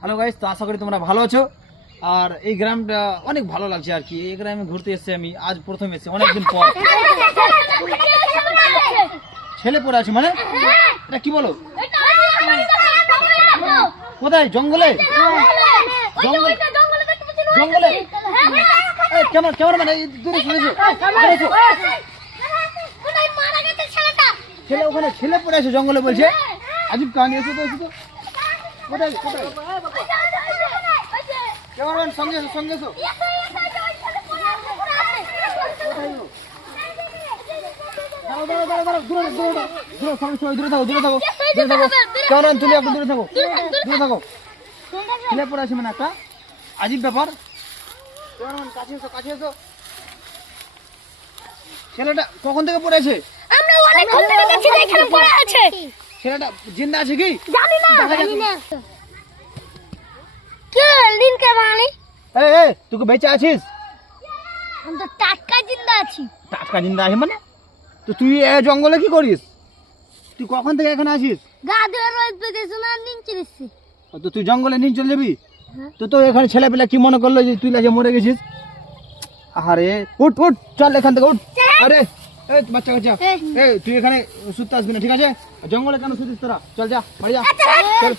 Hello guys, তো আশা করি তোমরা ভালো আছো। আর এই গ্রামটা অনেক ভালো লাগছে আর কি। এই গ্রামে ঘুরতে এসেছি আমি, আজ প্রথম এসেছি অনেকদিন পর। ছেলে পড়ে আছে মানে? এটা কি বলো? কোথায়? জঙ্গলে? জঙ্গলে? ক্যামেরাম্যান দূরে শুনেছো? ছেলে ওখানে ছেলে পড়ে আছে জঙ্গলে বলছে। আজব কাহিনী। এসো তো, এসো তো। কোথায় কোথায়? ক্যামেরাম্যান সঙ্গে এসো, সঙ্গে এসো। দূরে থাকো। ক্যামেরাম্যান তুমি একটু দূরে থাকো। ছেলে পড়ে আছে মানে একটা আজব ব্যাপার। ক্যামেরাম্যান কাছে এসো, কাছে এসো। ছেলেটা কখন থেকে পড়ে আছে? আমরা অনেকক্ষণ থেকে দেখছি যে এখানে পড়ে আছে। ছেলেটা জিন্দা আছে কি? জানি না। কে লিনকে মানে? তুই কি বেঁচে আছিস? আমি তো টাটকা জিন্দা আছি। টাটকা জিন্দা আছে মানে? তো তুই এই জঙ্গলে কি করিস? তুই কখন থেকে এখানে আসিস? গা ধুয়ে রোজ বেগেছ না নিন চিরিছি। তো তুই জঙ্গলে নিয়ে চলে যাবি? হ্যাঁ। তো এখানে ছেলেপেলে কি মনে করলো যে তুই লাজে মরে গেছিস? আরে উঠ চল এখান থেকে উঠ। আরে বাচ্চা তুই এখানে শুতে আসবি না, ঠিক আছে? জঙ্গলে কেন শুতিস তোরা? চল যা বাড়ি যা, চল।